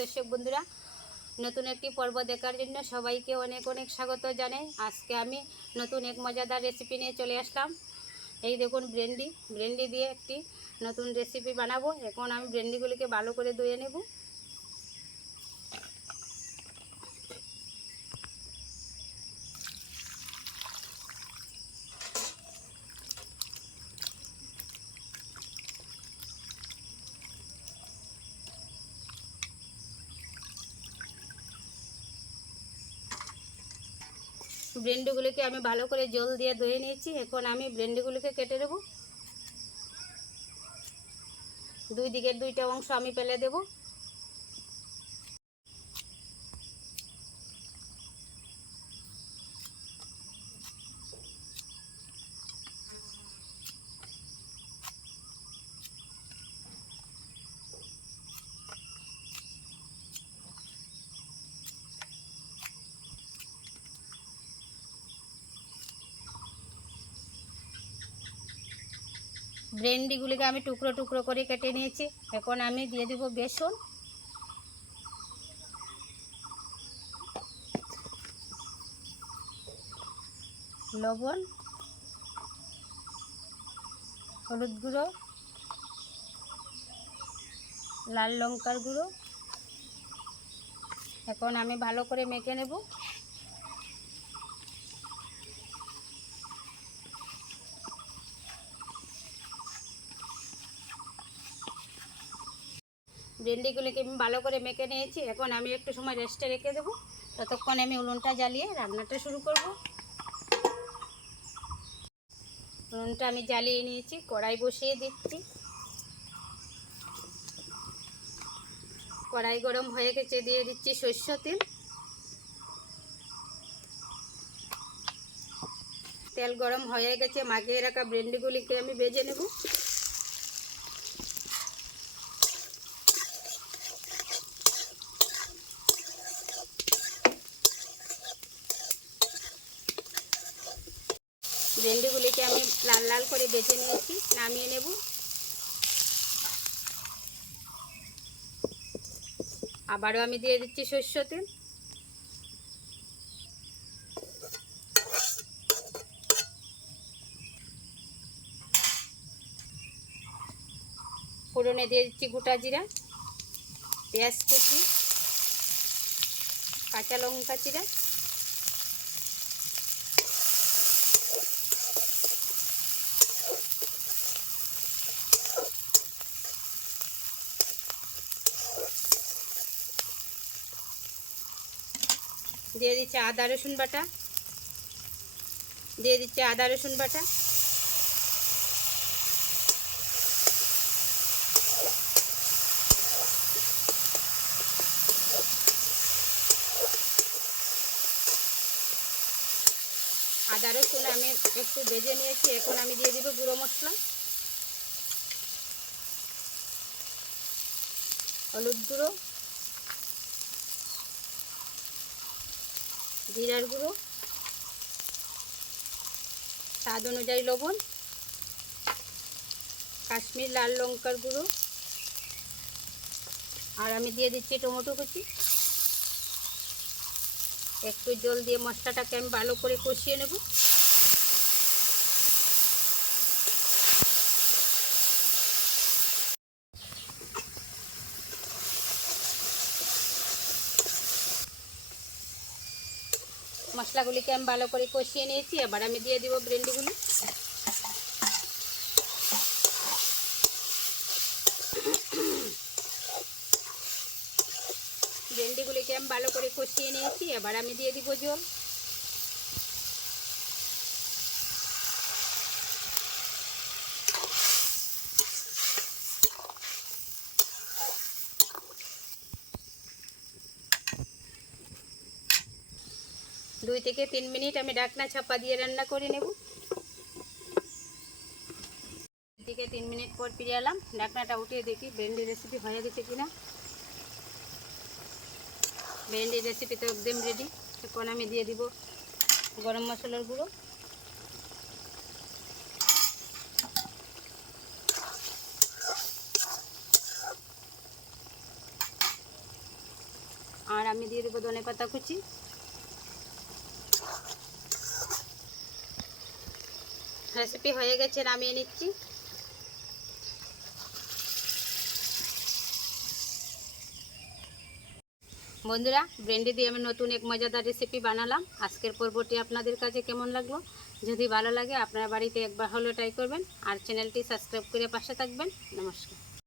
দর্শক বন্ধুরা, নতুন একটি পর্ব দেখার জন্য সবাইকে অনেক অনেক স্বাগত জানাই। আজকে আমি নতুন এক মজাদার রেসিপি নিয়ে চলে আসলাম। এই দেখুন, ব্রেন্ডি দিয়ে একটি নতুন রেসিপি বানাবো। এখন আমি ব্রেন্ডিগুলিকে ভালো করে ধুয়ে নেব। ব্রেন্ডিগুলিকে আমি ভালো করে জল দিয়ে ধুয়ে নিয়েছি। এখন আমি ব্রেন্ডিগুলিকে কেটে দেব। দুই দিকের দুইটা অংশ আমি ফেলে দেব। ব্রেন্ডিগুলিকে আমি টুকরো টুকরো করে কেটে নিয়েছি। এখন আমি দিয়ে দেব বেসন, লবণ, হলুদ গুঁড়ো, লাল লঙ্কার গুঁড়ো। এখন আমি ভালো করে মেখে নেব। ভেন্ডিগুলিকে আমি ভালো করে মেখে নিয়েছি। এখন আমি একটু সময় রেস্টে রেখে দেবো। ততক্ষণ আমি উনুনটা জ্বালিয়ে রান্নাটা শুরু করব। উনুনটা আমি জ্বালিয়ে নিয়েছি, কড়াই বসিয়ে দিচ্ছি। কড়াই গরম হয়ে গেছে, দিয়ে দিচ্ছি সরষের তেল। তেল গরম হয়ে গেছে, মাখিয়ে রাখা ভেন্ডিগুলিকে আমি ভেজে নেব। ভেন্ডিগুলিকে আমি লাল লাল করে ভেজে নিয়েছি, নামিয়ে নেব। আবারও আমি দিয়ে দিচ্ছি সরষের তেল। ফোড়নে দিয়ে দিচ্ছি গোটা জিরা, পেঁয়াজ কুচি, কাঁচা লঙ্কা চিরা, দিয়ে দিচ্ছি আদা রসুন বাটা, দিয়ে দিচ্ছি আদা রসুন বাটা, আদা রসুন আমি একটু ভেজে নিয়েছি। এখন আমি দিয়ে দিব গুঁড়ো মশলা, হলুদ গুঁড়ো, জিরার গুঁড়ো, স্বাদ অনুযায়ী লবণ, কাশ্মীর লাল লঙ্কার গুঁড়ো, আর আমি দিয়ে দিচ্ছি টমেটো কুচি। একটু জল দিয়ে মশলাটাকে আমি ভালো করে কষিয়ে নেব। মশলাগুলিকে আমি ভালো করে কষিয়ে নিয়েছি। এবার আমি দিয়ে দিব ভেন্ডিগুলি। ভেন্ডিগুলিকে আমি ভালো করে কষিয়ে নিয়েছি। এবার আমি দিয়ে দিব জল। দুই থেকে 3 মিনিট আমি ঢাকনা চাপা দিয়ে রান্না করে নেব। 2 থেকে 3 মিনিট পর ফিরে এলাম। ঢাকনাটা উঠিয়ে দেখি ভেন্ডি রেসিপি হয়ে গেছে কিনা। ভেন্ডি রেসিপি তো একদম রেডি। এখন আমি দিয়ে দিব গরম মশলার গুঁড়ো, আমি দিয়ে দেবো ধনেপাতা কুচি। রেসিপি হয়ে গেছে, নামিয়ে নিচ্ছি। বন্ধুরা, ব্রেন্ডি দিয়ে আমি নতুন এক মজাদার রেসিপি বানালাম। আজকের পর্বটি আপনাদের কাছে কেমন লাগলো? যদি ভালো লাগে আপনারা বাড়িতে একবার হলেও ট্রাই করবেন আর চ্যানেলটি সাবস্ক্রাইব করে পাশে থাকবেন। নমস্কার।